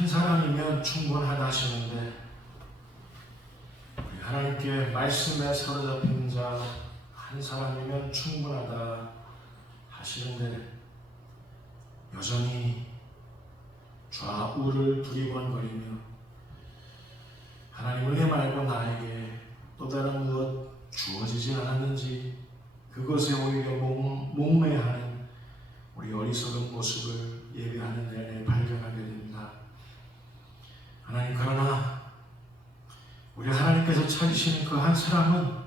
한 사람이면 충분하다 하시는데 우리 하나님께 말씀에 사로잡힌 자 한 사람이면 충분하다 하시는데 여전히 좌우를 두리번거리며 하나님 은혜 말고 나에게 또 다른 무엇 주어지지 않았는지 그것에 오히려 목매하는 우리 어리석은 모습을 예배하는 내내 발견하게 됩니다. 하나님, 그러나 우리 하나님께서 찾으시는 그 한 사람은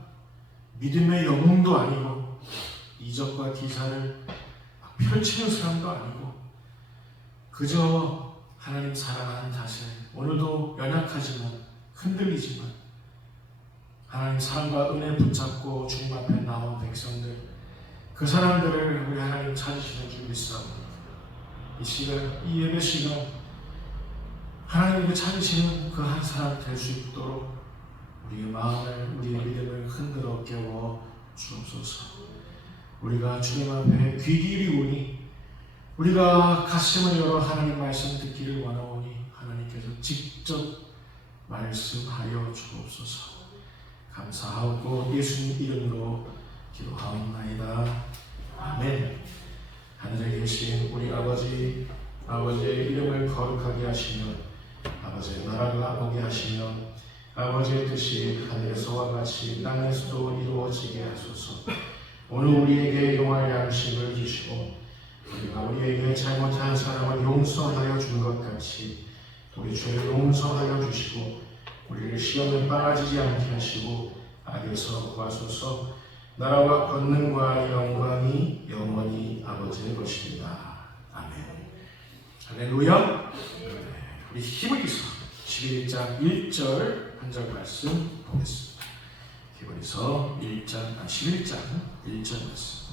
믿음의 영웅도 아니고 이적과 기사를 펼치는 사람도 아니고 그저 하나님 사랑하는 자세, 오늘도 연약하지만 흔들리지만 하나님 사랑과 은혜 붙잡고 주님 앞에 나온 백성들, 그 사람들을 우리 하나님 찾으시는 줄 믿사옵니다. 이 시간, 이 예배 시간 하나님께 찾으시는 그 한 사람 될 수 있도록 우리의 마음을, 우리의 믿음을 흔들어 깨워 주옵소서. 우리가 주님 앞에 귀 기울이오니, 우리가 가슴을 열어 하나님 말씀 듣기를 원하오니 하나님께서 직접 말씀하여 주옵소서. 감사하고 예수님 이름으로 기도하옵나이다. 아멘. 하늘에 계신 우리 아버지, 아버지의 이름을 거룩하게 하시며 아버지의 나라가 오게 하시며 아버지의 뜻이 하늘에서와 같이 땅에서도 이루어지게 하소서. 오늘 우리에게 용할 양식을 주시고 우리가 우리에게 잘못한 사람을 용서하여 준 것 같이 우리 죄를 용서하여 주시고 우리를 시험에 빠지지 않게 하시고 악에서 구하소서. 나라와 권능과 영광이 영원히 아버지의 것입니다. 아멘. 할렐루야. 우리 힘을 기서 11장 1절 한 절 말씀 보겠습니다. 히브리서 11장 1절 말씀.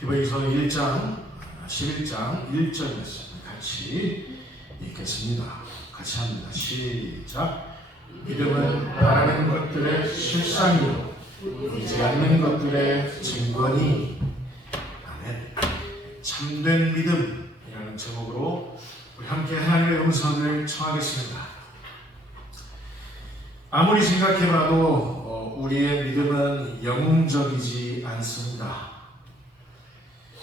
히브리서 11장 1절 말씀 같이 읽겠습니다. 같이 합니다. 시작. 믿음은 바라는 것들의 실상이요 보이지 않는 것들의 증거니. 아멘. 참된 믿음이라는 제목으로 우리 함께 하나님의 음성을 청하겠습니다. 아무리 생각해봐도 우리의 믿음은 영웅적이지 않습니다.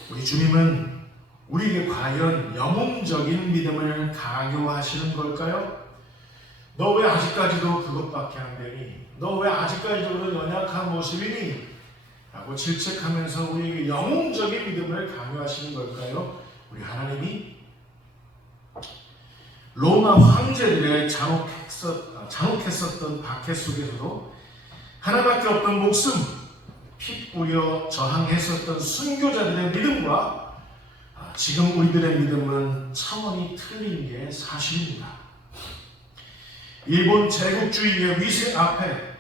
우리 주님은 우리에게 과연 영웅적인 믿음을 강요하시는 걸까요? 너 왜 아직까지도 그것밖에 안 되니? 너 왜 아직까지도 연약한 모습이니? 라고 질책하면서 우리에게 영웅적인 믿음을 강요하시는 걸까요? 우리 하나님이 로마 황제들의 잔혹했었던 박해 속에서도 하나밖에 없던 목숨, 피 뿌려 저항했었던 순교자들의 믿음과 지금 우리들의 믿음은 차원이 틀린 게 사실입니다. 일본 제국주의의 위세 앞에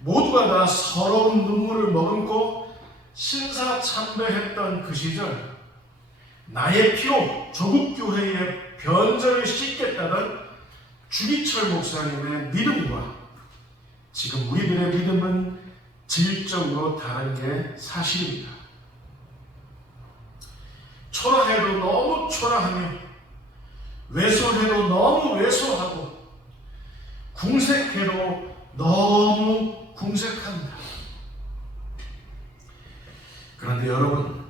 모두가 다 서러운 눈물을 머금고 신사참배했던 그 시절, 나의 피로 조국교회의 변절을 씻겠다던 주기철 목사님의 믿음과 지금 우리들의 믿음은 질적으로 다른 게 사실입니다. 초라해도 너무 초라하며 왜소해도 너무 왜소하고 궁색해도 너무 궁색합니다. 그런데 여러분,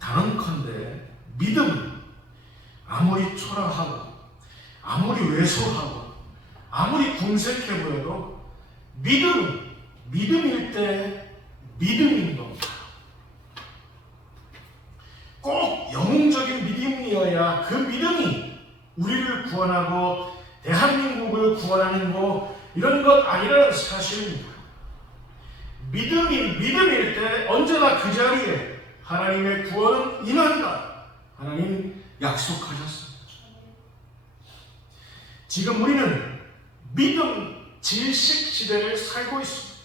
단언컨대 믿음은 아무리 초라하고 아무리 왜소하고 아무리 궁색해 보여도 믿음은 믿음일 때 믿음인 겁니다. 꼭 영웅적인 믿음이어야 그 믿음이 우리를 구원하고 대한민국을 구원하는 거 이런 것 아니라는 사실입니다. 믿음일 때 언제나 그 자리에 하나님의 구원은 임한다. 하나님 약속하셨습니다. 지금 우리는 믿음 질식 시대를 살고 있습니다.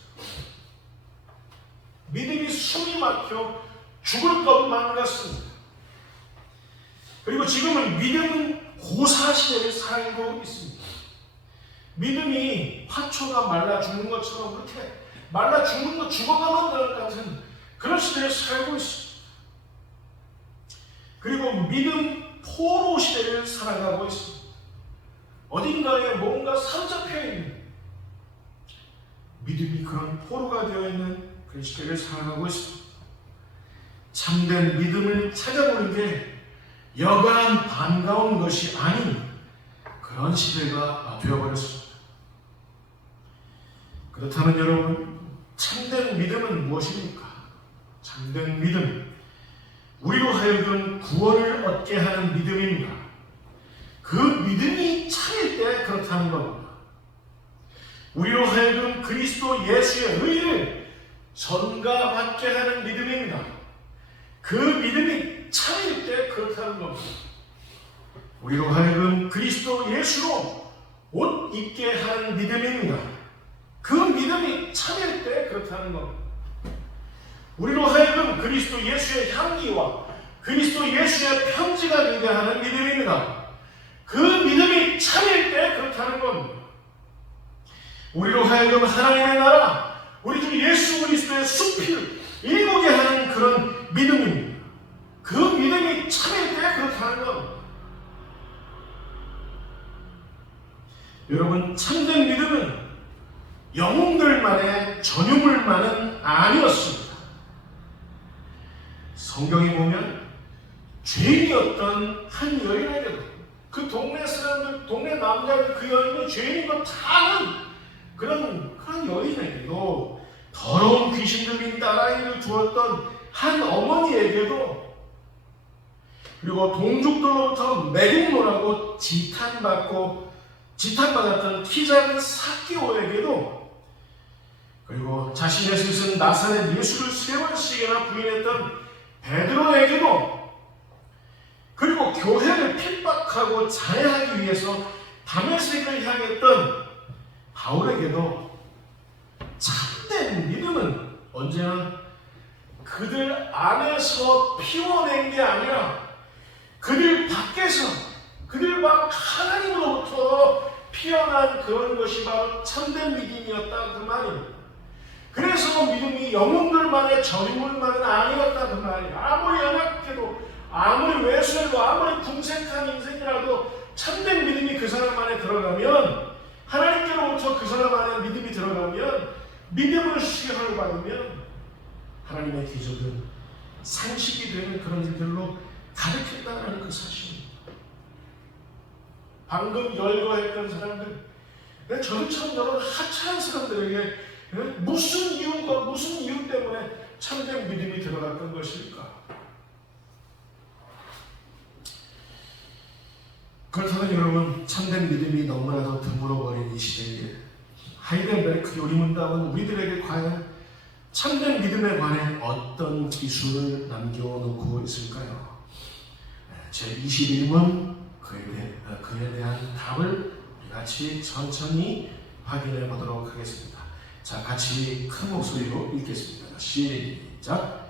믿음이 숨이 막혀 죽을 것만 같습니다. 그리고 지금은 믿음은 고사 시대를 살고 있습니다. 믿음이 화초가 말라 죽는 것처럼 그렇게 말라 죽는 것, 죽어가는 것 같은 그런 시대에 살고 있습니다. 그리고 믿음 포로 시대를 살아가고 있습니다. 어딘가에 뭔가 사로잡혀 있는 믿음이 그런 포로가 되어 있는 그런 시대를 살아가고 있습니다. 참된 믿음을 찾아보는 게 여간 반가운 것이 아닌 그런 시대가 되어버렸습니다. 그렇다면 여러분, 참된 믿음은 무엇입니까? 참된 믿음, 우리로 하여금 구원을 얻게 하는 믿음입니다. 그 믿음이 차일 때 그렇다는 겁니다. 우리로 하여금 그리스도 예수의 의를 전가받게 하는 믿음입니다. 그 믿음이 차일 때 그렇다는 겁니다. 우리로 하여금 그리스도 예수로 옷 입게 하는 믿음입니다. 그 믿음이 차일 때 그렇다는 겁니다. 우리로 하여금 그리스도 예수의 향기와 그리스도 예수의 편지가 되게 하는 믿음입니다. 그 믿음이 차일 때 그렇다는 겁니다. 우리로 하여금 하나님의 나라, 우리 주 예수 그리스도의 숲을 일구게 하는 그런 믿음입니다. 그 믿음이 차일 때 그렇다는 겁니다. 여러분, 참된 믿음은 영웅들만의 전유물만은 아니었습니다. 성경에 보면 죄인이었던 한 여인에게도 그 동네 사람들, 동네 남자들 그 여인이 죄인인 거 다 아는 그런 여인에게도 더러운 귀신 들린 딸아이를 두었던 한 어머니에게도 그리고 동족들로부터 매국노라고 지탄받았던 키 작은 삭개오에게도 그리고 자신의 스승 나사렛 예수를 3번씩이나 부인했던 베드로에게도 그리고 교회를 핍박하고 잔해하기 위해서 다메섹을 향했던 바울에게도 참된 믿음은 언제나 그들 안에서 피워낸 게 아니라 그들 밖에서 그들 밖 하나님으로부터 피어난 그런 것이 바로 참된 믿음이었다 그 말입니다. 그래서 믿음이 영웅들만의 전유물만은 아니었다 그 말이에요. 아무리 연약해도 아무리 외술도 아무리 궁색한 인생이라도 참된 믿음이 그 사람 안에 들어가면 하나님께로부터 그 사람 안에 믿음이 들어가면 믿음을 수혈을 받으면 하나님의 기적은 상식이 되는 그런 일들로 가득했다는 그 사실입니다. 방금 열거했던 사람들, 저도 참 저런 하찮은 사람들에게 무슨 이유 때문에 참된 믿음이 들어갔던 것일까? 그렇다면 여러분, 참된 믿음이 너무나도 드물어버린 이 시대에 하이델베르크 요리문답은 우리들에게 과연 참된 믿음에 관해 어떤 기술을 남겨놓고 있을까요? 제21문 그에 대한 답을 같이 천천히 확인해 보도록 하겠습니다. 자, 같이 큰 목소리로 읽겠습니다. 시작.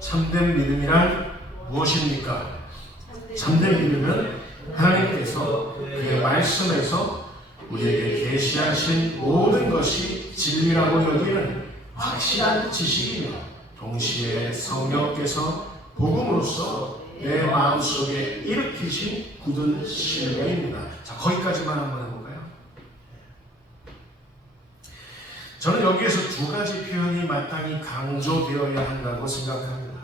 참된 믿음이란 무엇입니까? 참된 믿음은 하나님께서 그의 말씀에서 우리에게 계시하신 모든 것이 진리라고 여기는 확실한 지식이며 동시에 성령께서 복음으로써 내 마음속에 일으키신 굳은 신뢰입니다. 자, 거기까지만 한번 해볼까요? 저는 여기에서 두 가지 표현이 마땅히 강조되어야 한다고 생각합니다.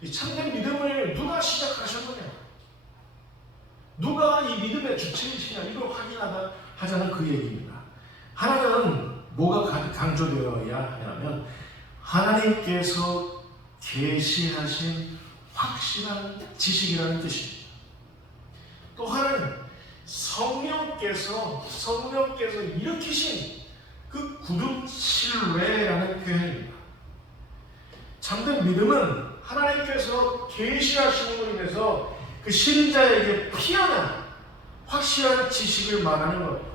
이 참된 믿음을 누가 시작하셨느냐? 누가 이 믿음의 주체이시냐? 이걸 확인하다 하자는 그 얘기입니다. 하나는 뭐가 강조되어야 하냐면 하나님께서 계시하신 확실한 지식이라는 뜻입니다. 또 하나는 성령께서 일으키신 그 굳은 신뢰라는 표현입니다. 참된 믿음은 하나님께서 계시하심으로 인해서 그 신자에게 피어난 확실한 지식을 말하는 겁니다.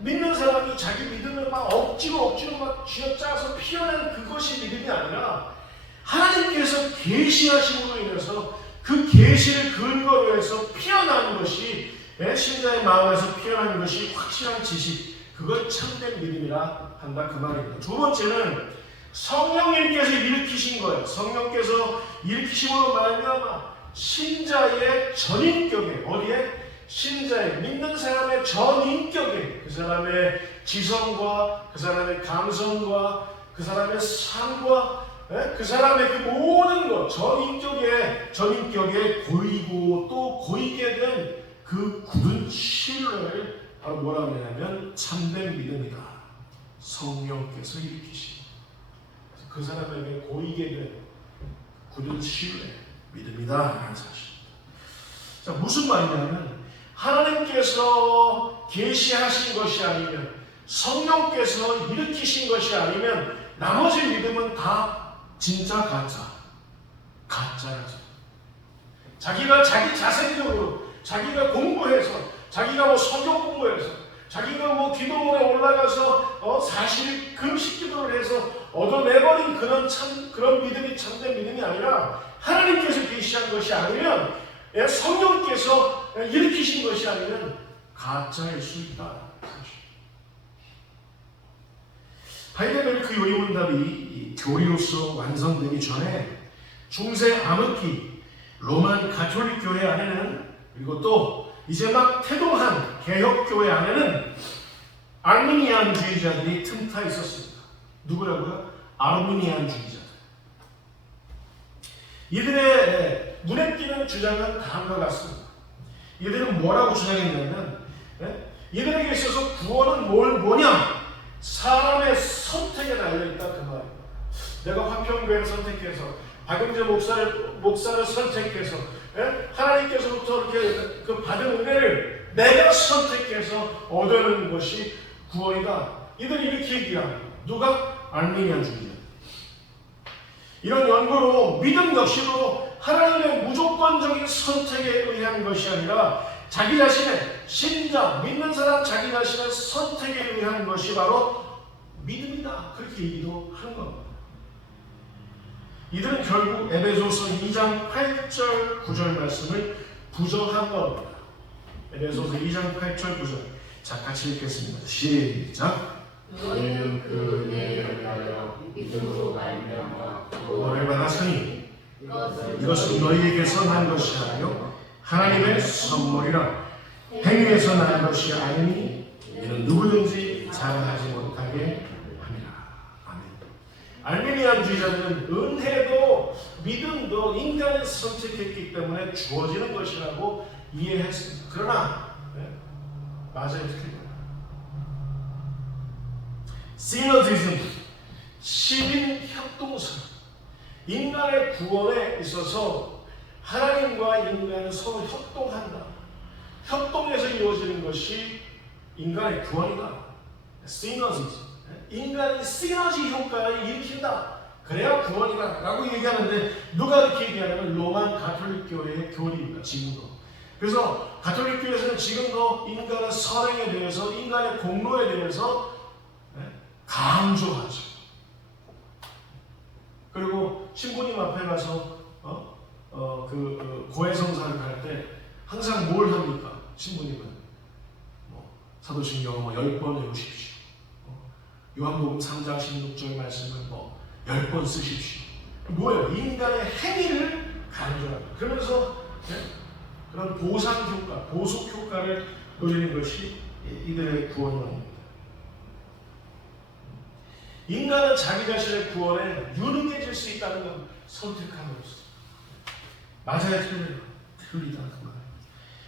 믿는 사람이 자기 믿음을 막 억지로 막 쥐어짜서 피어난 그것이 믿음이 아니라 하나님께서 계시하심으로 인해서 그 계시를 근거로 해서 피어난 것이 신자의 마음에서 피어난 것이 확실한 지식, 그걸 참된 믿음이라 한다 그 말입니다. 두 번째는 성령님께서 일으키신 거예요. 성령께서 일으키심으로 말미암아 신자의 전인격에, 어디에? 신자의, 믿는 사람의 전인격에, 그 사람의 지성과 그 사람의 감성과 그 사람의 삶과 그 사람의 그 모든 것, 전인격에 고이고 또 고이게 된 그 굳은 신뢰를 바로 뭐라 그러냐면 참된 믿음이다. 성령께서 일으키신 그 사람에게 고이게 된 굳은 신뢰, 믿음이다 라는 사실입니다. 자, 무슨 말이냐면 하나님께서 계시하신 것이 아니면, 성령께서 일으키신 것이 아니면 나머지 믿음은 다 진짜 가짜라죠. 자기가 자기 자생적으로, 자기가 공부해서, 자기가 뭐 성경 공부해서, 자기가 뭐 기도원에 올라가서 사실 금식 기도를 해서 얻어내버린 그런 믿음이 참된 믿음이 아니라, 하나님께서 계시한 것이 아니면, 성령께서 일으키신 것이 아니면 가짜일 수 있다. 하이델베르크 요리문답이 교리로서 완성되기 전에 중세 암흑기 로만 가톨릭 교회 안에는, 그리고 또 이제 막 태동한 개혁교회 안에는 아르미니안주의자들이 틈타 있었습니다. 누구라고요? 아르미니안주의자들. 이들의 눈에 띄는 주장은 다음과 같습니다. 이들은 뭐라고 주장했냐면, 이들에게 있어서 구원은 뭐냐? 사람의 선택에 달려있다 그 말이에요. 내가 화평교회를 선택해서, 박영재 목사를 선택해서, 하나님께서부터 이렇게 그 받은 은혜를 내가 선택해서 얻어내는 것이 구원이다. 이들이 이렇게 얘기합니다. 누가? 아르미니안주의자. 이런 연구로 믿음 역시도 하나님의 무조건적인 선택에 의한 것이 아니라 자기 자신의, 신자, 믿는 사람 자기 자신의 선택에 의한 것이 바로 믿음이다. 그렇게 얘기도 하는 겁니다. 이들은 결국 에베소서 2장 8절 9절 말씀을 부정한 겁니다. 에베소서 2장 8절 9절. 자, 같이 읽겠습니다. 시작. 너희는 그 은혜를 하여 믿음으로 말미암아 구원을 받았으니 이것은 너희에게서 난 것이 아니요 하나님의 선물이라. 행위에서 난 것이 아니니 이는 누구든지 자랑하지 못하게 함이라. 아멘. 아르미니안주의자들은 은혜도 믿음도 인간이 선택했기 때문에 주어지는 것이라고 이해했습니다. 그러나 맞아요. 시너지즘, 시민 협동성, 인간의 구원에 있어서 하나님과 인간은 서로 협동한다. 협동에서 이루어지는 것이 인간의 구원이다. 시너지즘, 인간이 시너지 효과를 일으킨다. 그래야 구원이다 라고 얘기하는데, 누가 이렇게 얘기하냐면 로만 가톨릭 교회의 교리입니다. 지금도. 그래서 가톨릭 교회에서는 지금도 인간의 선행에 대해서, 인간의 공로에 대해서 강조하죠. 그리고 신부님 앞에 가서 고해성사를 할 때 항상 뭘 합니까? 신부님은 사도신경 10번 외우십시오. 요한복음 3장 16절 말씀을 10번 쓰십시오. 뭐예요? 인간의 행위를 강조합니다. 그러면서 그런 보상 효과, 보속 효과를 노리는 것이 이들의 구원입니다. 인간은 자기 자신의 구원에 유능해질 수 있다는 건 선택함으로써. 맞아야 틀리다.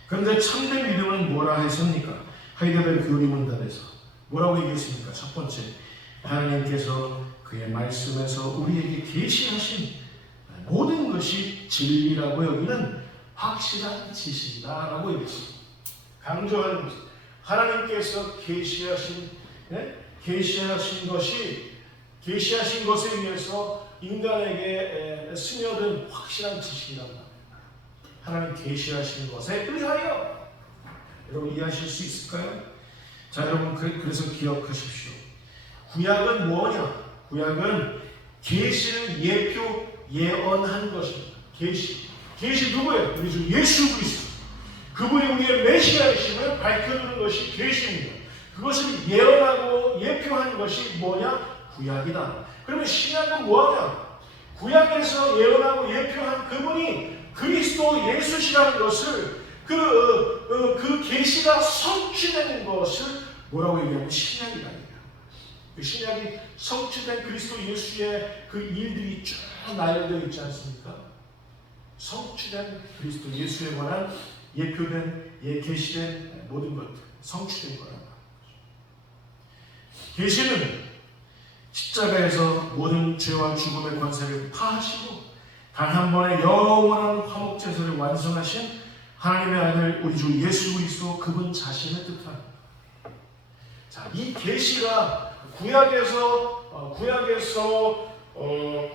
그런데 참된 믿음은 뭐라 했습니까? 하이델베르크 교리문답에서 뭐라고 얘기했습니까? 첫 번째, 하나님께서 그의 말씀에서 우리에게 계시하신 모든 것이 진리라고 여기는 확실한 지식이다 라고 얘기했습니다. 강조하는 것은 하나님께서 계시하신 것에 의해서 인간에게 스며든 확실한 지식이란다. 하나님 계시하신 것에 의하여. 여러분 이해하실 수 있을까요? 자, 여러분 그래서 기억하십시오. 구약은 뭐냐? 구약은 계시를 예언한 것입니다. 계시. 계시 누구예요? 우리 주 예수 그리스도. 그분이 우리의 메시아이심을 밝혀주는 것이 계시입니다. 그것을 예언하고 예표한 것이 뭐냐? 구약이다. 그러면 신약은 뭐하냐? 구약에서 예언하고 예표한 그분이 그리스도 예수시라는 것을 그 계시가 성취된 것을 뭐라고 얘기하면 신약이다. 그 신약이 성취된 그리스도 예수의 그 일들이 쭉 나열되어 있지 않습니까? 성취된 그리스도 예수에 관한 예표된 계시된 모든 것들 성취된 거란 말이죠. 계시는 십자가에서 모든 죄와 죽음의 권세를 파하시고 단 한 번의 영원한 화목 제사를 완성하신 하나님의 아들 우리 주 예수 그리스도 그분 자신을 뜻합니다. 자, 이 계시가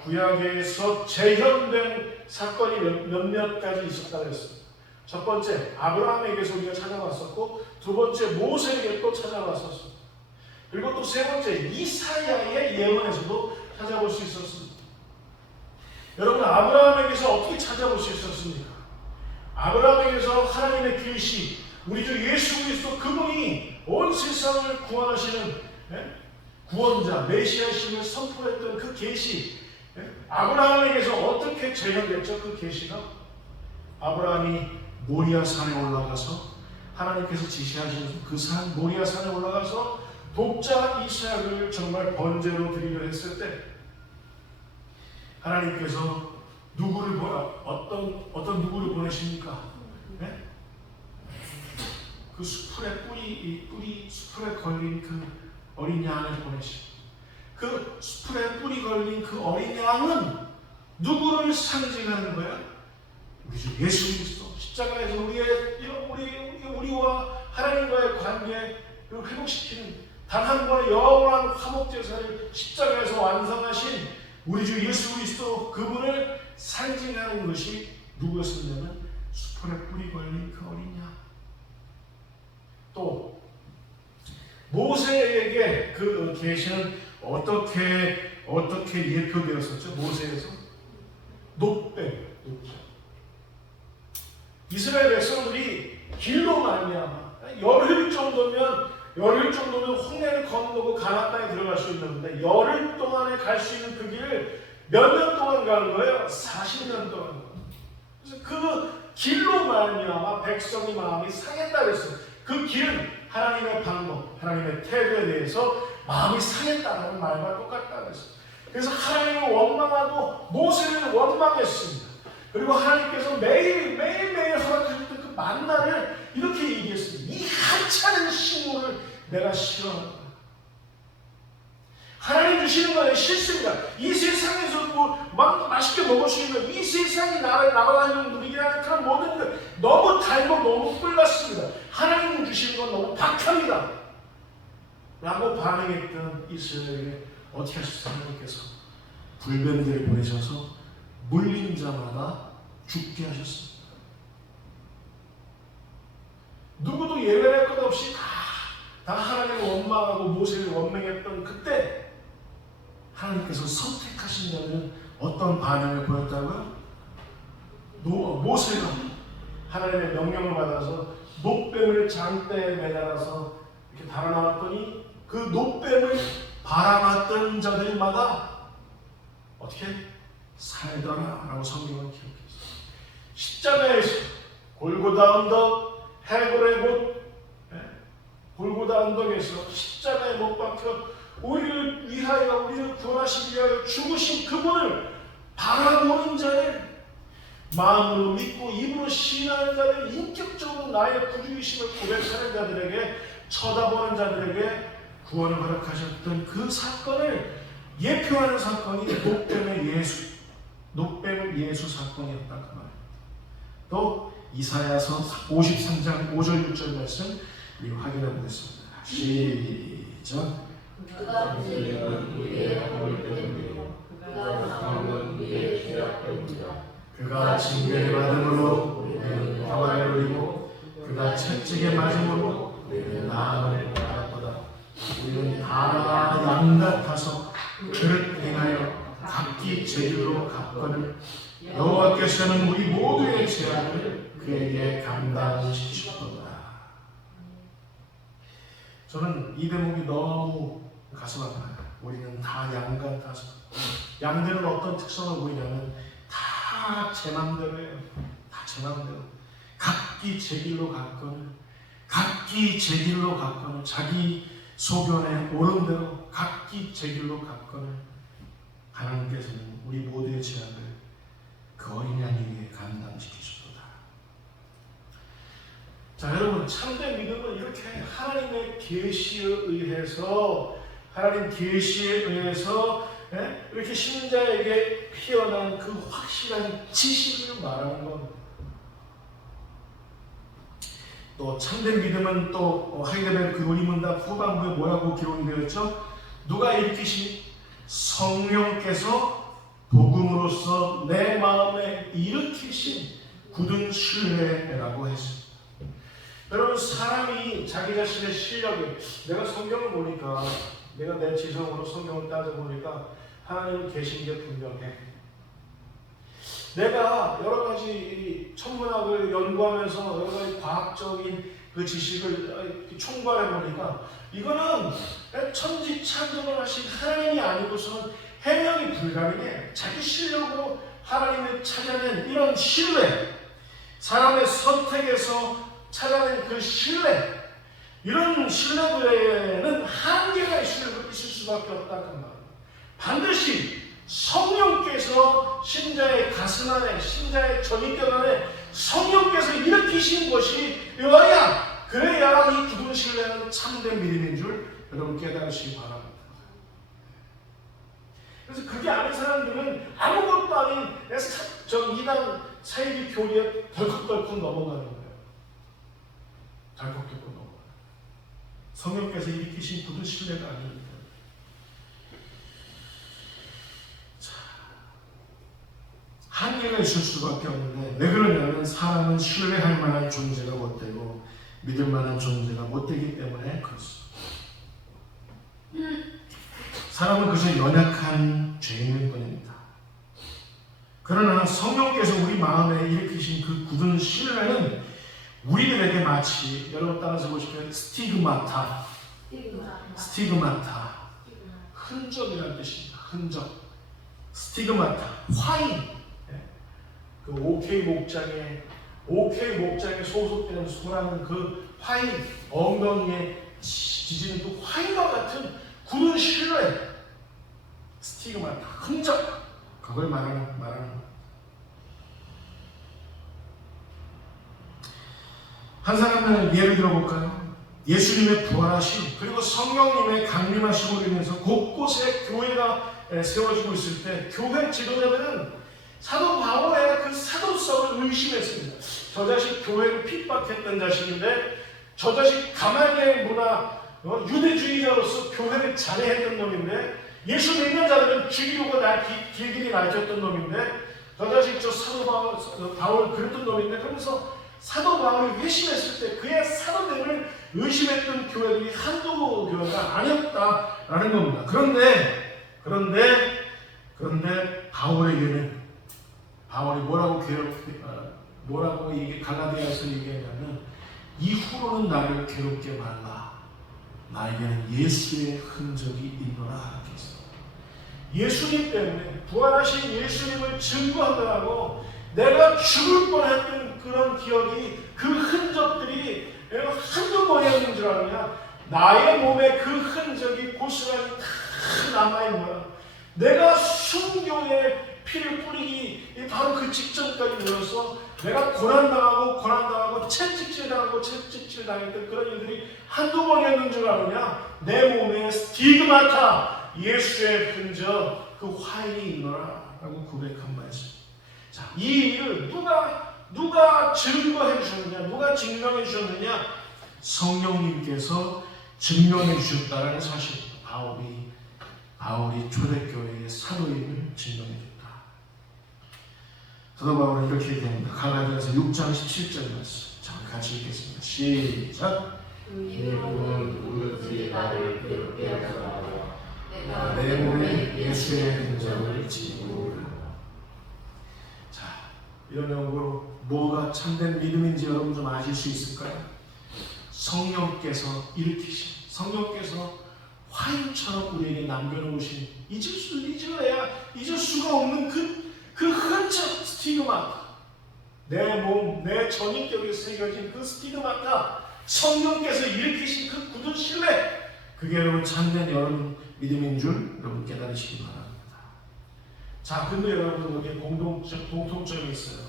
구약에서 재현된 사건이 몇몇 가지 있었다고 했습니다. 첫 번째 아브라함에게서 우리가 찾아왔었고, 두 번째 모세에게 또 찾아왔었습니다. 그리고 또 세 번째 이사야의 예언에서도 찾아볼 수 있었습니다. 여러분, 아브라함에게서 어떻게 찾아볼 수 있었습니까? 아브라함에게서 하나님의 계시, 우리 주 예수 그리스도 그분이 온 세상을 구원하시는 구원자, 메시아심을 선포했던 그 계시, 아브라함에게서 어떻게 재현됐죠? 그 계시가 아브라함이 모리아 산에 올라가서 하나님께서 지시하신 그 산 모리아 산에 올라가서 독자 이삭을 정말 번제로 드리려 했을 때 하나님께서 어떤 누구를 보내십니까? 네? 그 숲에 숲에 걸린 그 어린 양을 보내십니다. 그 숲에 뿔이 걸린 그 어린 양은 누구를 상징하는 거야? 우리 주 예수 그리스도. 십자가에서 우리와 하나님과의 관계를 회복시키는 단 한 번의 영원한 화목 제사를 십자가에서 완성하신 우리 주 예수 그리스도 그분을 상징하는 것이 누구였었냐면 숲에 뿔이 걸린 그 어린 양. 또 모세에게 그 계시는 어떻게 예표되었었죠? 모세에서 노뱀. 이스라엘 백성들이 길로 말미암아 열흘 정도면 홍해를 건너고 가나안 땅에 들어갈 수 있는데 열흘 동안에 갈 수 있는 그 길을 몇 년 동안 가는 거예요? 40년 동안. 그래서 그 길로 말미암아 백성의 마음이 상했다 그랬어요. 그 길은 하나님의 방법, 하나님의 태도에 대해서 마음이 상했다는 말과 똑같다 그랬어요. 그래서 하나님을 원망하고 모세를 원망했습니다. 그리고 하나님께서 매일매일 허락하셨던 그 만나를 이렇게 얘기했습니다. 이 하찮은 식물을 내가 싫어한다. 하나님 주시는 거는 싫습니다. 이 세상에서 막 맛있게 먹을 수 있는 이 세상이 나라다니는 분위기라는 그런 모든 것 너무 달고 너무 뿔났습니다. 하나님 주시는 건 너무 박합니다. 라고 반응했던 이스라엘에게 어떻게 하셨어요? 하나님께서 불변들을 보내셔서 물린 자마다 죽게 하셨습니다. 누구도 예외할 것 없이 다 하나님을 원망하고 모세를 원망했던 그때 하나님께서 선택하신 자들은 어떤 반응을 보였다고요? 모세가 하나님의 명령을 받아서 놋뱀을 장대에 매달아서 이렇게 달아나왔더니 그 놋뱀을 바라봤던 자들마다 어떻게 살더라라고 성경은 기록했어요. 십자가에서 골고다 언덕, 해골의 곳, 골고다 언덕에서 십자가에 못 박혀 우리를 위하여 우리를 구원하시기 위하여 죽으신 그분을 바라보는 자들, 마음으로 믿고 입으로 신하는 자들, 인격적으로 나의 구주이심을 고백하는 자들에게, 쳐다보는 자들에게 구원을 허락하셨던 그 사건을 예표하는 사건이 놋뱀의 예수 사건이었다 그 말입니다. 또 이사야서 53장 5절 6절 말씀 우리 확인해 보겠습니다. 시작. 그가 찔림은 우리의 허물 때문이요 그가 상함은 우리의 죄악 때문이라. 그가 징계를 받음으로 우리는 평화를 누리고 그가 채찍에 맞음으로 우리는 나음을 받았도다. 우리는 다 양 같아서 그릇 행하여 각기 제 길로 갔거늘 여호와께서는 우리 모두의 죄악을 그에게 감당시키셨도다. 저는 이 대목이 너무 가슴 아파요. 우리는 다 양 같아서. 양들은 어떤 특성을 보이냐면 다 제 맘대로예요. 다 제 맘대로. 각기 제 길로 갔거늘, 각기 제 길로 갔거늘, 자기 소견에 옳은 대로 각기 제 길로 갔거늘 하나님께서는 우리 모두의 죄악을 그 어린 양 위에 감당시키셨도다. 자, 여러분, 참된 믿음은 이렇게 하나님의 계시에 의해서, 하나님 계시에 의해서 이렇게 신자에게 피어난 그 확실한 지식을 말하는 겁니다. 또 참된 믿음은 또 하이델베르 교리문답 후반부에 뭐라고 기록이 되었죠? 누가 일으키신 성령께서 복음으로써 내 마음에 일으키신 굳은 신뢰라고 했습니다. 여러분, 사람이 자기 자신의 실력에, 내가 성경을 보니까, 내가 내 지성으로 성경을 따져보니까 하나님 계신 게 분명해. 내가 여러 가지 천문학을 연구하면서 여러 가지 과학적인 그 지식을 총괄해보니까 이거는 천지창조를 하신 하나님이 아니고서는 해명이 불가능해. 자기 실력으로 하나님을 찾아낸 이런 신뢰, 사람의 선택에서 찾아낸 그 신뢰, 이런 신뢰들에는 한계가 있을 수밖에 없다 그 말입니다. 반드시 성령께서 신자의 가슴 안에, 신자의 전인격 안에 성령께서 일으키신 것이 여야, 그래야 이 굳은 신뢰는 참된 믿음인 줄 여러분 깨달으시기 바랍니다. 그래서 그게 아닌 사람들은 아무것도 아닌 저 이단 사이비 교리에 덜컥덜컥 넘어가는 거예요. 덜컥덜컥 넘어가요. 성령께서 일으키신 굳은 신뢰가 아닙니다. 한계가 있을 수밖에 없는데, 왜 그러냐면 사람은 신뢰할 만한 존재가 못되고 믿을 만한 존재가 못되기 때문에 그렇습니다. 사람은 그저 연약한 죄인일 뿐입니다. 그러나 성령께서 우리 마음에 일으키신 그 굳은 신뢰는 우리들에게 마치, 여러분 따라서 보시면 스티그마타, 흔적이라는 뜻입니다. 흔적, 스티그마타, 화인. 그 OK 목장에 소속되는 수라는 그 화인, 엉덩이에 지지는 그 화인과 같은 굳은 신뢰, 스티그마타, 흔적, 그걸 말하는 한 사람을 예를 들어볼까요? 예수님의 부활하심, 그리고 성령님의 강림하심으로 인해서 곳곳에 교회가 세워지고 있을 때 교회 지도자들은 사도 바울의 그 사도성을 의심했습니다. 저 자식 교회를 핍박했던 자식인데, 저 자식 가말리엘 문화 유대주의자로서 교회를 잔해했던 놈인데, 예수 믿는 자들은 죽이려고 길길이 날렸던 놈인데, 저 자식 저 사도 바울 그랬던 놈인데, 그러면서 사도 바울이 회심했을 때 그의 사도됨을 의심했던 교회들이 한두 교회가 아니었다라는 겁니다. 그런데 바울에게는, 바울이 뭐라고 이게 갈라디아에서 얘기하냐면, 이후로는 나를 괴롭게 말라. 나에게는 예수의 흔적이 있노라. 예수님 때문에, 부활하신 예수님을 증거하더라고 내가 죽을 뻔했던 그런 기억이, 그 흔적들이 한두 번이었는 줄 아느냐? 나의 몸에 그 흔적이 고스란히 다 남아있는 거야. 내가 순교의 피를 뿌리기 바로 그 직전까지 늘어서 내가 고난당하고 채찍질당했던 그런 일들이 한두 번이었는 줄 아느냐? 내 몸에 스티그마타, 예수의 흔적, 그 화인이 있노라 라고 고백한 말씀. 자, 이 일을 누가 증거해 주셨느냐? 누가 증명해 주셨느냐? 성령님께서 증명해 주셨다라는 사실입니다. 바울이 초대교회의 사도임을 증명해 줬다. 사도 바울은 이렇게 얘기합니다. 갈라디아서 6장 17절 말씀. 자, 같이 읽겠습니다. 시작. 이는 오늘지 나를 괴롭게 하소서. 내 몸에 예수의 흔적을 지니라. 자, 이런 영으로 뭐가 참된 믿음인지 여러분 좀 아실 수 있을까요? 성령께서 일으키신, 성령께서 화인처럼 우리에게 남겨놓으신 잊을 수가 없는 그 흔적, 스티그마, 내 몸, 내 전인격에 새겨진 그 스티그마가 성령께서 일으키신 그 굳은 신뢰, 그게 여러분 참된 여러분 믿음인 줄 여러분 깨달으시기 바랍니다. 자, 근데 여러분 여기에 공통점이 있어요.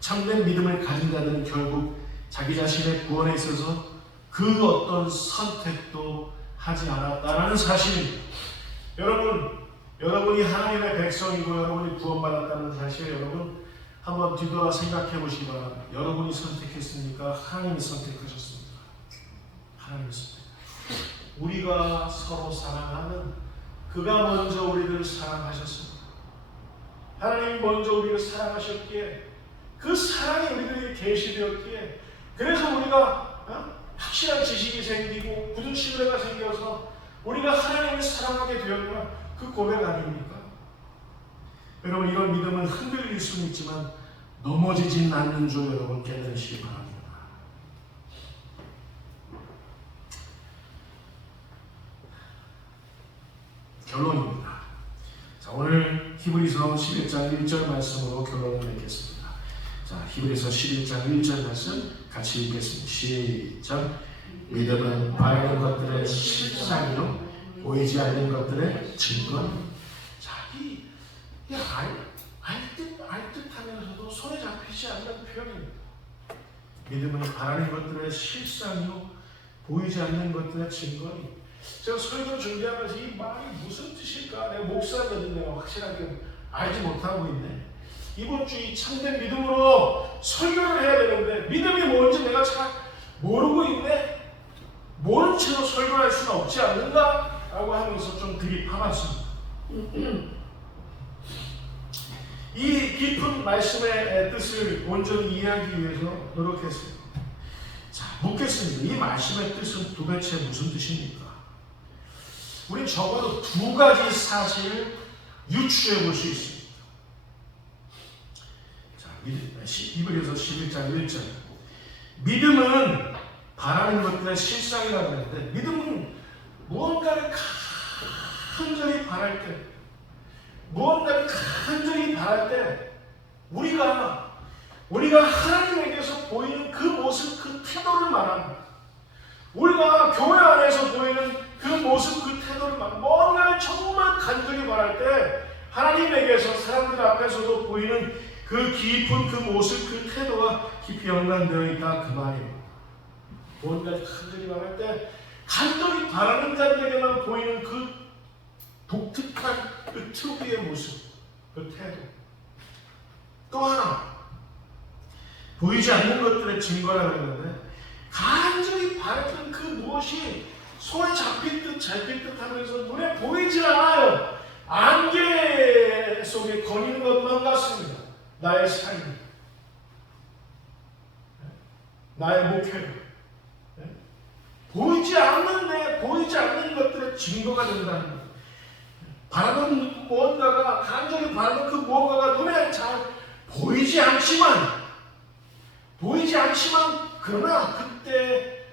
참된 믿음을 가진 자들은 결국 자기 자신의 구원에 있어서 그 어떤 선택도 하지 않았다라는 사실입니다. 여러분이 하나님의 백성이고 여러분이 구원받았다는 사실 여러분 한번 뒤돌아 생각해 보시기 바랍니다. 여러분이 선택했습니까? 하나님이 선택하셨습니까? 하나님이 선택. 우리가 서로 사랑하는 그가 먼저 우리를 사랑하셨습니다. 하나님이 먼저 우리를 사랑하셨기에 그 사랑이 우리들에게 계시되었기에 그래서 우리가 확실한 지식이 생기고 굳은 신뢰가 생겨서 우리가 하나님을 사랑하게 되었구나, 그 고백 아닙니까? 여러분, 이런 믿음은 흔들릴 수는 있지만 넘어지진 않는 줄 여러분 깨달으시기 바랍니다. 결론입니다. 자, 오늘 히브리서 11장 1절 말씀으로 결론을 맺겠습니다. 자, 히브리서 11장 1절 말씀 같이 읽겠습니다. 시작. 믿음은 바라는 것들의 실상이요 보이지 않는 것들의 증거. 자기 알듯하면서도 손에 잡히지 않는 표현입니다. 믿음은 바라는 것들의 실상이요 보이지 않는 것들의 증거니. 제가 설교 준비하면서 이 말이 무슨 뜻일까? 내가 목사거든 내가 확실하게 알지 못하고 있네. 이번 주 이 참된 믿음으로 설교를 해야 되는데 믿음이 뭔지 내가 잘 모르고 있네. 모른 채로 설교할 수는 없지 않는가? 라고 하면서 좀 들이파봤습니다. 이 깊은 말씀의 뜻을 온전히 이해하기 위해서 노력했습니다. 자, 묻겠습니다. 이 말씀의 뜻은 도대체 무슨 뜻입니까? 우리 적어도 두 가지 사실을 유추해 볼 수 있습니다. 자, 히브리서 11장 1절. 믿음은 바라는 것들의 실상이라고 하는데, 믿음은 무언가를 간절히 바랄 때, 우리가 하나님에게서 보이는 그 모습, 그 태도를 말합니다. 우리가 교회 안에서 보이는 그 모습, 그 태도를 말합니다. 뭔가를 정말 간절히 바랄 때 하나님에게서 사람들 앞에서도 보이는 그 깊은 그 모습, 그 태도가 깊이 연관되어 있다, 그 말입니다. 뭔가를 간절히 바랄 때 간절히 바라는 자들에게만 보이는 그 독특한 그 특유의 모습, 그 태도. 또 하나, 보이지 않는 것들의 증거라고 하는데, 간절히 바랬던 그 무엇이 손에 잡힐 듯 하면서 눈에 보이지 않아요. 안개 속에 거리는 것만 같습니다. 나의 삶이, 나의 목회가 보이지 않는 것들의 증거가 된다는 것. 바라는 무언가가, 간절히 바라는 그 무언가가 눈에 잘 보이지 않지만 그러나 그때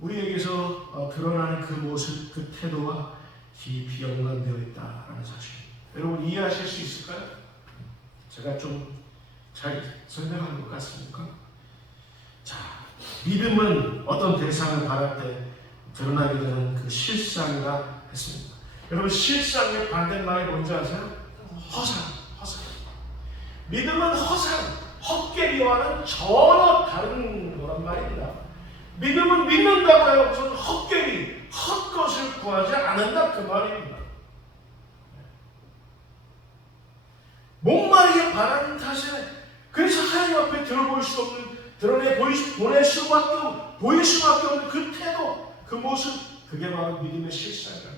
우리에게서 드러나는 그 모습, 그 태도와 깊이 연관되어 있다는 사실. 여러분 이해하실 수 있을까요? 제가 좀 잘 설명한 것 같습니까? 자, 믿음은 어떤 대상을 바랄 때 드러나게 되는 그 실상이라 했습니다. 여러분 실상의 반대말이 뭔지 아세요? 허상. 믿음은 헛개비와는 전혀 다른 거란 말입니다. 믿음은 믿는다고 해요. 무슨 헛개비, 헛것을 구하지 않는다, 그 말입니다. 목마르게 바라는 탓에 그래서 하나님 앞에 들어볼 수 없는, 보일 수밖에 없는 그 태도, 그 모습, 그게 바로 믿음의 실상이다.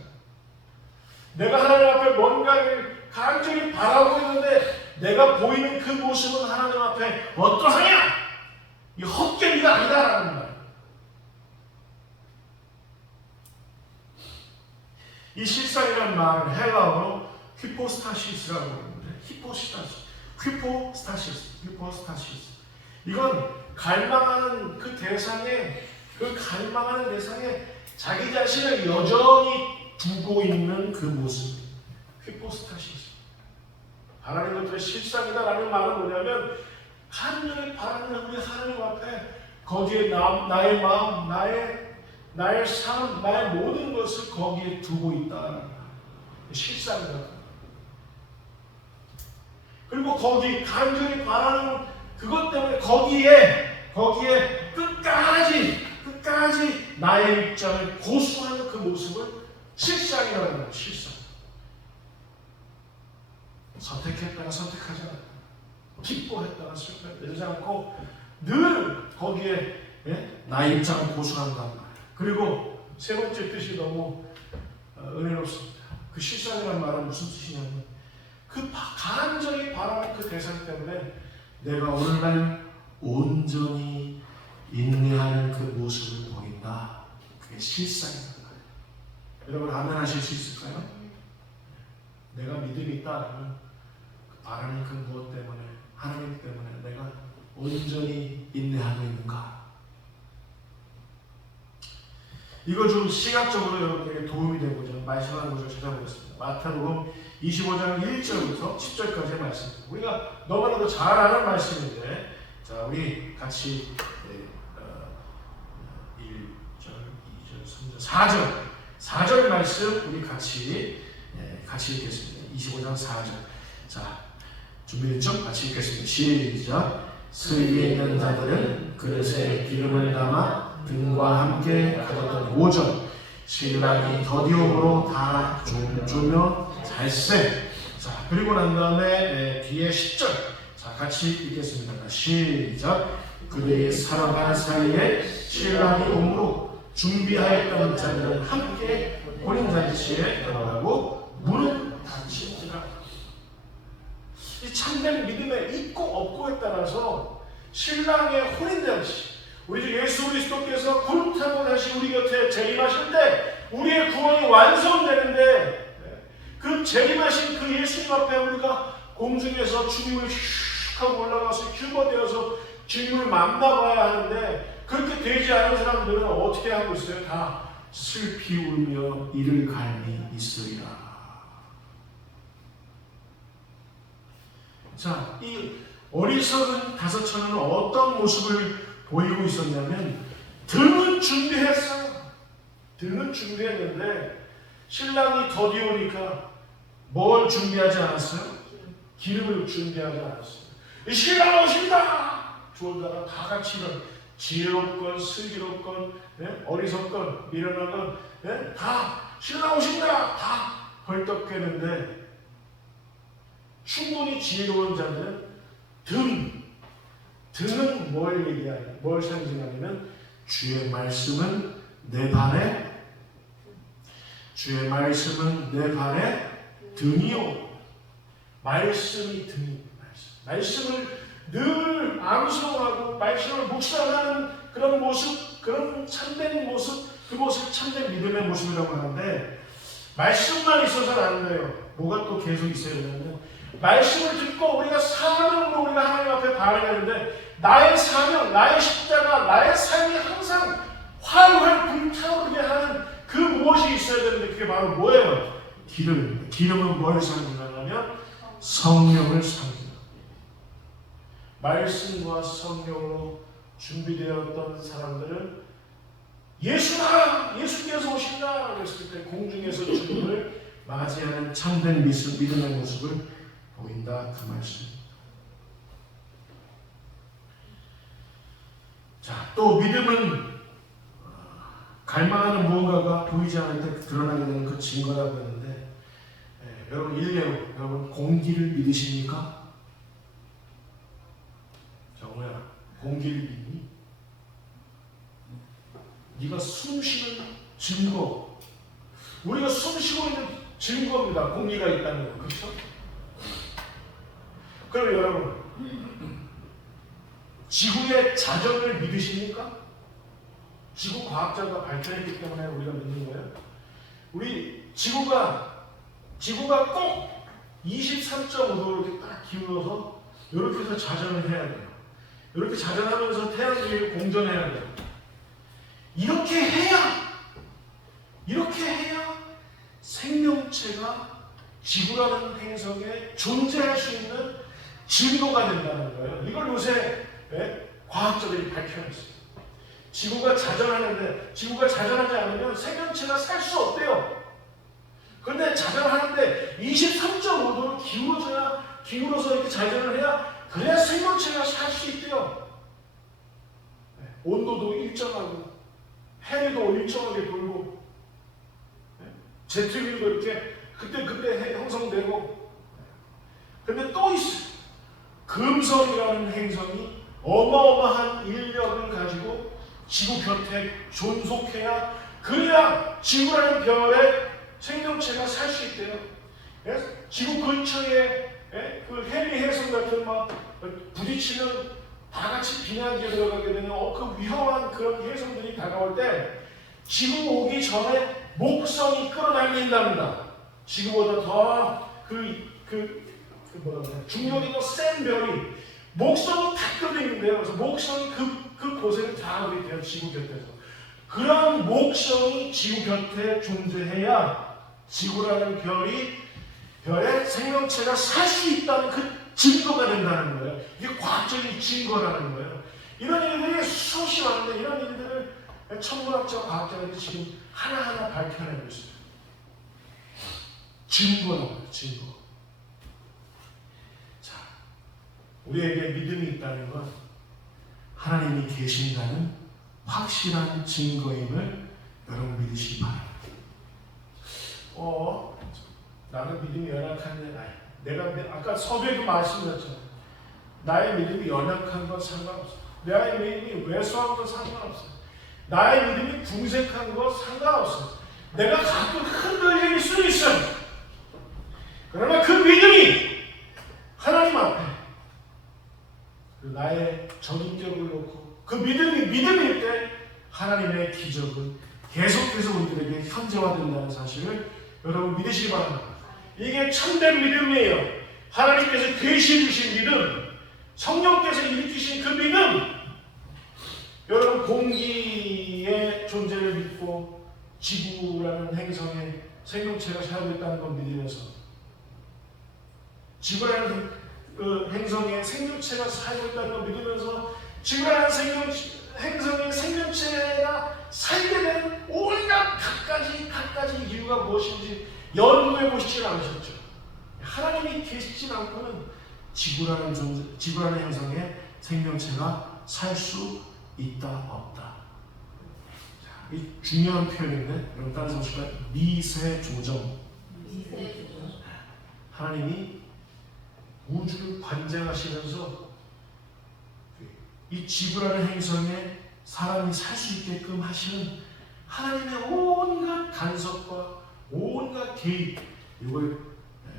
내가 하나님 앞에 뭔가를 간절히 바라고 있는데 내가 보이는 그 모습은 하나님 앞에 어떠하냐? 이 헛개비가 아니다라는 말. 이 실상이라는 말은 헬라어로 히포스타시스라고 하는데 히포스타시스. 이건 갈망하는 그 대상에 자기 자신을 여전히 두고 있는 그 모습. 히포스타시스. 바라는 것들의 실상이다라는 말은 뭐냐면 간절히 바라는 우리 하나님 앞에 거기에 나의 마음, 나의 삶, 나의 모든 것을 거기에 두고 있다. 실상이다. 그리고 거기 간절히 바라는 그것 때문에 거기에 끝까지 나의 입장을 고수하는 그 모습을 실상이라고 합니다. 실상. 선택했다가 선택하지 않았다. 기뻐했다가 슬퍼했지 않고 늘 거기에 나의 입장을 고수한단 말이에요. 그리고 세 번째 뜻이 너무 은혜롭습니다. 그 실상이라는 말은 무슨 뜻이냐면 그 간절히 바라는 그 대상 때문에 내가 오늘날 온전히 인내하는 그 모습을 보인다. 그게 실상이란 말이에요. 여러분 아멘 하실 수 있을까요? 내가 믿음이 있다. 바라는 그 무엇 때문에 하나님 때문에 내가 온전히 인내하고 있는가? 이걸 좀 시각적으로 여러분에게 도움이 되고자 말씀하는 것을 찾아보겠습니다. 마태복음 25장 1절부터 10절까지의 말씀입니다. 우리가 너무나도 잘 아는 말씀인데, 자 우리 같이 1절, 2절, 3절, 4절 말씀 우리 같이 읽겠습니다. 25장 4절. 자 준비됐죠? 같이 읽겠습니다. 시작. 스위에 있는 자들은 그릇에 기름을 담아 등과 함께 가졌던 5절. 신랑이 더디오므로 다 쫄며 잘세. 자 그리고 난 다음에 뒤에 10절. 자 같이 읽겠습니다. 시작. 그들이 살아가는 사이에 신랑이 오므로 준비하였던 자들은 함께 혼인잔치에 들어가고 문은 닫힌지라. 이 참된 믿음에 있고 없고에 따라서 신랑의 혼인잔치, 우리 주 예수 그리스도께서 구름 타고 다시 우리 곁에 재림하실 때 우리의 구원이 완성되는데, 그 재림하신 그 예수님 앞에 우리가 공중에서 주님을 슉 하고 올라가서 휴거되어서 주님을 만나봐야 하는데, 그렇게 되지 않은 사람들은 어떻게 하고 있어요? 다 슬피 울며 이를 갈미 있으리라. 자, 이 어리석은 다섯 처녀는 어떤 모습을 보이고 있었냐면 등은 준비했어요. 등은 준비했는데 신랑이 더디오니까 뭘 준비하지 않았어요? 기름을 준비하지 않았어요. 이 신랑 오신다! 좋은다가 다 같이 지혜롭건 슬기롭건 어리석건 미련하건 다 신랑 오신다! 다 벌떡 깨는데 충분히 지혜로운 자들은 등은 뭘 얘기하냐, 뭘 상징하냐면 주의 말씀은 내 발에 등이요. 말씀이 등입니다. 말씀을 늘 암송하고 말씀을 묵상하는 그런 모습, 그런 참된 모습, 그 모습 참된 믿음의 모습이라고 하는데, 말씀만 있어서는 안 돼요. 뭐가 또 계속 있어야 되냐면 말씀을 듣고 우리가 사명으로 우리가 하나님 앞에 발휘하는데, 나의 사명, 나의 십자가, 나의 삶이 항상 활활 불타오르게 하는 그 무엇이 있어야 되는데, 그게 바로 뭐예요? 기름입니다. 기름은 뭘 상징하냐면 성령을 상징합니다. 말씀과 성령으로 준비되었던 사람들은 예수다! 예수께서 오신다! 그랬을 때 공중에서 주님을 맞이하는 참된 믿음의 모습을 보인다, 그 말씀입니다. 자, 또 믿음은 갈망하는 무언가가 보이지 않을 때 드러나게 되는 그 증거라고 했는데, 여러분 일례로 여러분 공기를 믿으십니까? 정우야, 공기를 믿니? 네가 숨쉬는 증거, 우리가 숨쉬고 있는 증거입니다. 공기가 있다는 거, 그렇죠? 그럼 여러분, 지구의 자전을 믿으십니까? 지구 과학자가 발견했기 때문에 우리가 믿는 거예요. 우리 지구가 꼭 23.5도 이렇게 딱 기울어서 이렇게 해서 자전을 해야 돼요. 이렇게 자전하면서 태양 주위를 공전해야 돼요. 이렇게 해야 생명체가 지구라는 행성에 존재할 수 있는 증거가 된다는 거예요. 이걸 요새 과학자들이 밝혀냈어요. 지구가 자전하지 않으면 생명체가 살 수 없대요. 그런데 자전하는데 23.5도로 기울어서 이렇게 자전을 그래야 생명체가 살 수 있대요. 온도도 일정하고 해도 일정하게 돌고 제트기도 이렇게 그때 형성되고. 근데 또 있어요. 금성이라는 행성이 어마어마한 인력을 가지고 지구 곁에 존속해야 그래야 지구라는 별에 생명체가 살 수 있대요. 지구 근처에 그 헨리 해성 같은 막 부딪히면 다 같이 빙하기에 들어가게 되는 그 위험한 그런 해성들이 다가올 때 지구 오기 전에 목성이 끌어당긴답니다. 지구보다 더 중력이 더 센 별이 목성이 다 끌어당긴대요. 그래서 목성이 그 고생을 다 하게 돼요. 지구 곁에서. 그런 목성이 지구 곁에 존재해야 지구라는 별에 생명체가 살 수 있다는 그 증거가 된다는 거예요. 이게 과학적인 증거라는 거예요. 이런 일들이 수없이 많은데 이런 일들을 천문학자, 과학자들이 지금 하나하나 밝혀내고 있어요. 증거라고요, 증거. 자, 우리에게 믿음이 있다는 건 하나님이 계신다는 확실한 증거임을 여러분 믿으시기 바랍니다. 나는 믿음이 연약한데 내가 아까 서두에도 말씀드렸잖아요. 나의 믿음이 연약한 건 상관없어요. 나의 믿음이 왜소한 건 상관없어요. 나의 믿음이 궁색한 건 상관없어요. 내가 가끔 흔들릴 수는 있어요. 그러나 그 믿음이 하나님 앞에 나의 전인격을 놓고 그 믿음이 믿음일 때 하나님의 기적은 계속해서 우리들에게 현재화된다는 사실을 여러분 믿으시기 바랍니다. 이게 참된 믿음이에요. 하나님께서 계시 주신 믿음, 성령께서 일으키신 그 믿음. 여러분 공기의 존재를 믿고 지구라는 행성에 생명체가 살고 있다는 걸 믿으면서 지구라는 그 행성에 생명체가 살고 있다는 걸 믿으면서 지구라는 행성의 생명체가 살게 되는 온갖 갖가지 이유가 무엇인지 연구해 보시지 않으셨죠? 하나님이 계시지 않고는 지구라는 행성에 생명체가 살 수 있다 없다. 자, 이 중요한 표현인데 여러분 따라서 보실까요? 미세조정. 하나님이 우주를 관장하시면서 이 지구라는 행성에 사람이 살 수 있게끔 하시는 하나님의 온갖 간섭과 온갖 개입, 이걸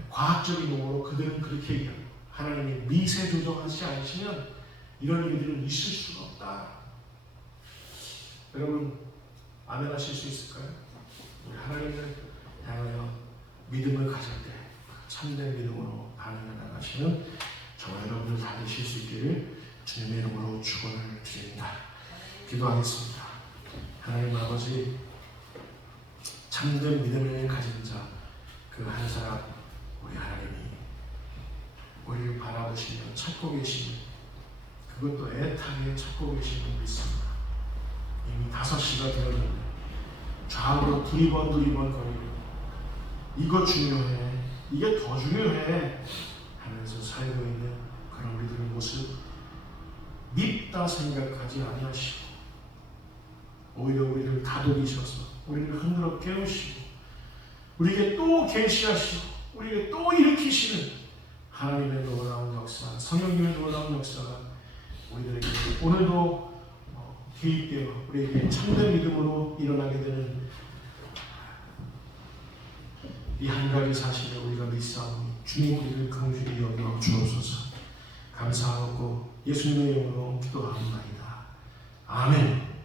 과학적인 용어로 그들은 그렇게 얘기합니다. 하나님이 미세 조정하지 않으시면 이런 일들은 있을 수가 없다. 여러분 아멘 하실 수 있을까요? 우리 하나님을 향하여 믿음을 가질 때 참된 믿음으로 반응해 나가시는 저와 여러분들 다 되실 수 있기를 주님의 이름으로 축원을 드립니다. 기도하겠습니다. 하나님 아버지, 참된 믿음을 가진 자 그 한 사람 우리 하나님이 우리를 바라보시며 찾고 계시는, 그것도 애타게 찾고 계시는 믿습니다. 이미 5시가 되었는데 좌우로 두리번 거리고 이거 중요해, 이게 더 중요해 하면서 살고 있는 그런 우리들의 모습 밉다 생각하지 아니하시고 오히려 우리를 다독이셔서 우리를 흔들어 깨우시고 우리에게 또 계시하시고 우리에게 또 일으키시는 하나님의 놀라운 역사, 성령님의 놀라운 역사가 우리들에게 오늘도 개입되어 우리에게 참된 믿음으로 일어나게 되는 이 한 가지 사실을 우리가 믿사오니 주님 우리를 긍휼히 여겨 주옵소서. 감사하고 예수님의 이름으로 기도합니다. 아멘.